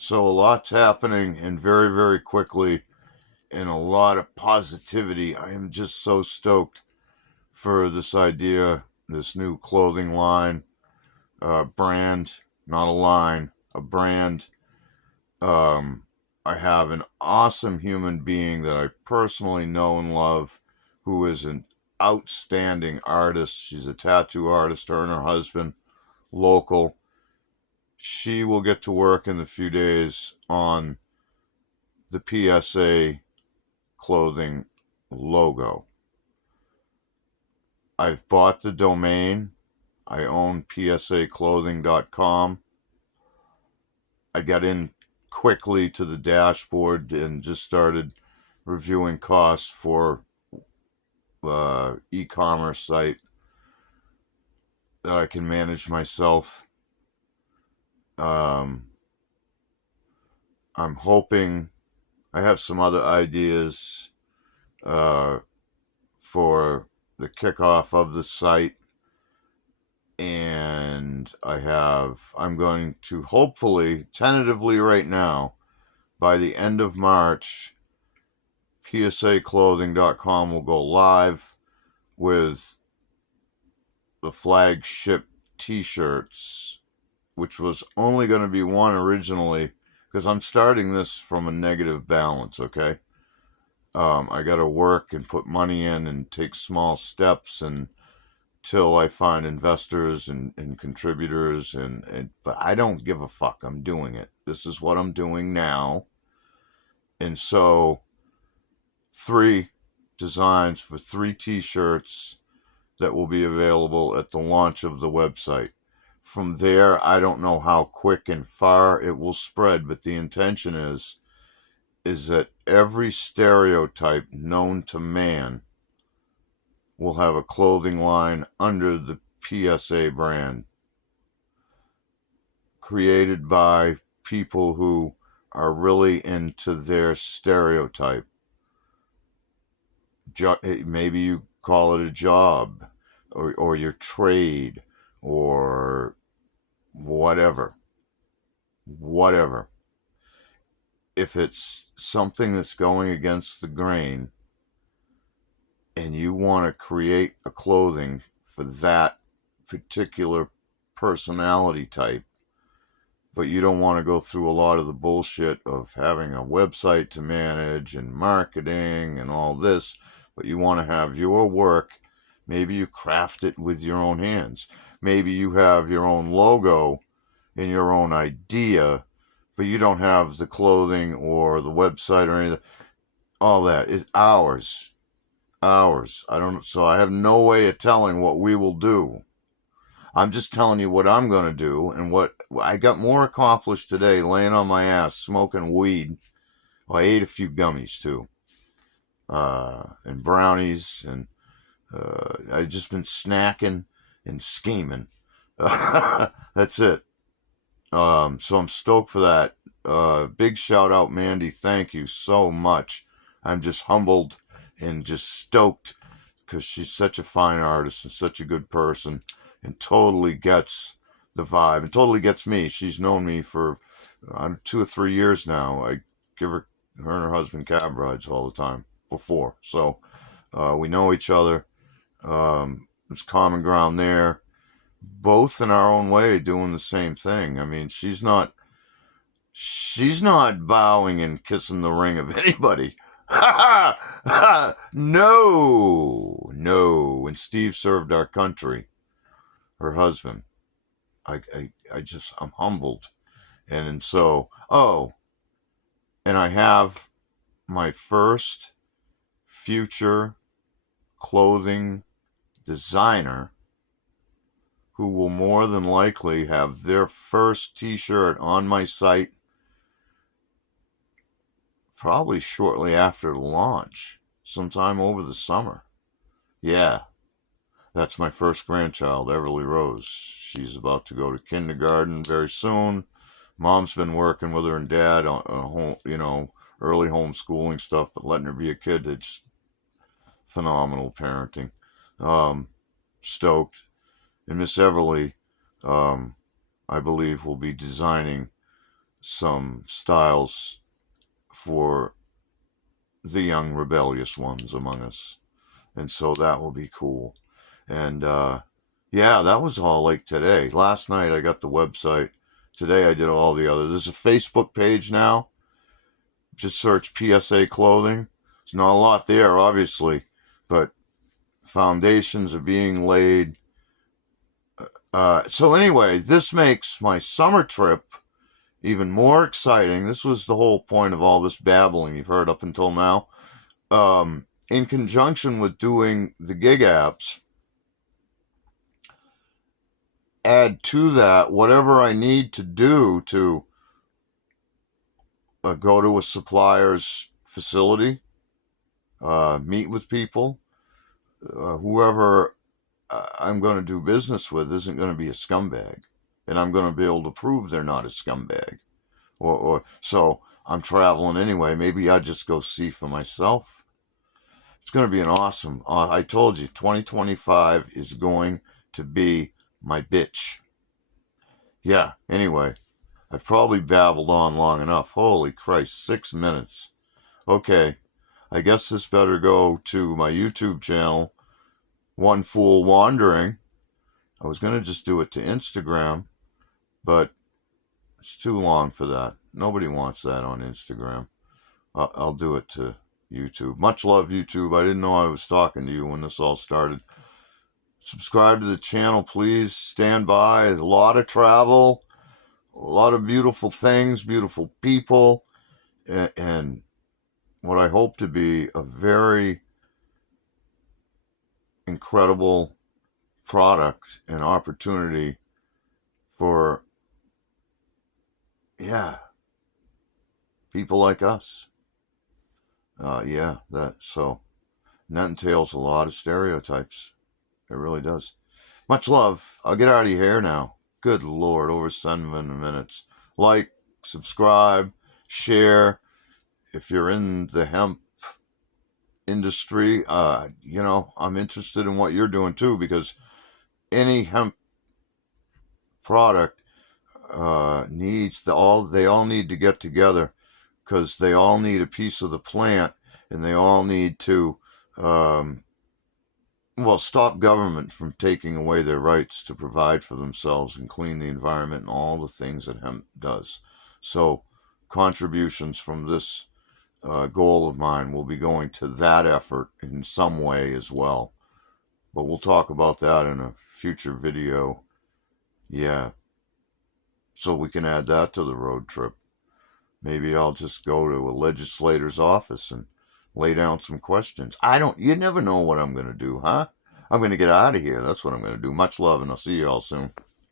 So a lot's happening, and very, very quickly, and a lot of positivity. I am just so stoked for this idea, this new clothing line, brand, not a line, a brand. Um, I have an awesome human being that I personally know and love, who is an outstanding artist. She's a tattoo artist, her and her husband, local. She will get to work in a few days on the PSA clothing logo. I've bought the domain. I own psaclothing.com. I got in quickly to the dashboard and just started reviewing costs for e-commerce site that I can manage myself. Um, I'm hoping I have some other ideas uh, for the kickoff of the site, and I'm going to hopefully, tentatively right now, by the end of March, psaclothing.com will go live with the flagship t-shirts, which was only going to be one originally, because I'm starting this from a negative balance, okay? I got to work and put money in and take small steps until I find investors and contributors, but I don't give a fuck. I'm doing it. This is what I'm doing now. And so, three designs for three t-shirts that will be available at the launch of the website. From there, I don't know how quick and far it will spread, but the intention is that every stereotype known to man will have a clothing line under the PSA brand, created by people who are really into their stereotype. Maybe you call it a job, or your trade, or whatever. Whatever. If it's something that's going against the grain and you want to create a clothing for that particular personality type, but you don't want to go through a lot of the bullshit of having a website to manage and marketing and all this, but you want to have your work, maybe you craft it with your own hands. Maybe you have your own logo and your own idea, but you don't have the clothing or the website or anything. All that is ours. Ours. So I have no way of telling what we will do. I'm just telling you what I'm going to do, and what I got more accomplished today laying on my ass smoking weed. Well, I ate a few gummies too, and brownies, and I've just been snacking and scheming. That's it. So I'm stoked for that. Big shout out, Mandy. Thank you so much. I'm just humbled and just stoked because she's such a fine artist and such a good person, and totally gets the vibe and totally gets me. She's known me for 2 or 3 years now. I give her and her husband cab rides all the time before. So we know each other. There's common ground there. Both in our own way doing the same thing. I mean, she's not bowing and kissing the ring of anybody. No, no. And Steve served our country, her husband. I'm humbled. And so, and I have my first future clothing designer who will more than likely have their first t-shirt on my site probably shortly after launch, sometime over the summer. Yeah, that's my first grandchild, Everly Rose. She's about to go to kindergarten very soon. Mom's been working with her and dad on home, early homeschooling stuff, but letting her be a kid, it's phenomenal parenting. Um, Stoked. And Miss Everly, I believe, will be designing some styles for the young rebellious ones among us. And so that will be cool. And yeah, that was all like today. Last night I got the website. Today I did all the others. There's a Facebook page now. Just search PSA clothing. There's not a lot there, obviously, but foundations are being laid. So anyway, this makes my summer trip even more exciting. This was the whole point of all this babbling you've heard up until now. In conjunction with doing the gig apps, add to that whatever I need to do to go to a supplier's facility, meet with people. Whoever I'm going to do business with isn't going to be a scumbag, and I'm going to be able to prove they're not a scumbag. Or so I'm traveling anyway. Maybe I just go see for myself. It's going to be an awesome. I told you, 2025 is going to be my bitch. Yeah. Anyway, I've probably babbled on long enough. Holy Christ, 6 minutes. Okay, I guess this better go to my YouTube channel, One Fool Wandering. I was going to just do it to Instagram, but it's too long for that. Nobody wants that on Instagram. I'll do it to YouTube. Much love, YouTube. I didn't know I was talking to you when this all started. Subscribe to the channel, please. Stand by. A lot of travel, a lot of beautiful things, beautiful people, and what I hope to be a very incredible product and opportunity for, yeah, people like us. Yeah, that entails a lot of stereotypes. It really does. Much love. I'll get out of your hair now. Good Lord, over 7 minutes. Like, subscribe, share. If you're in the hemp industry, I'm interested in what you're doing too, because any hemp product they all need to get together, because they all need a piece of the plant, and they all need to stop government from taking away their rights to provide for themselves and clean the environment and all the things that hemp does. So contributions from this goal of mine will be going to that effort in some way as well. But we'll talk about that in a future video. Yeah. So we can add that to the road trip. Maybe I'll just go to a legislator's office and lay down some questions. You never know what I'm going to do, huh? I'm going to get out of here. That's what I'm going to do. Much love, and I'll see you all soon.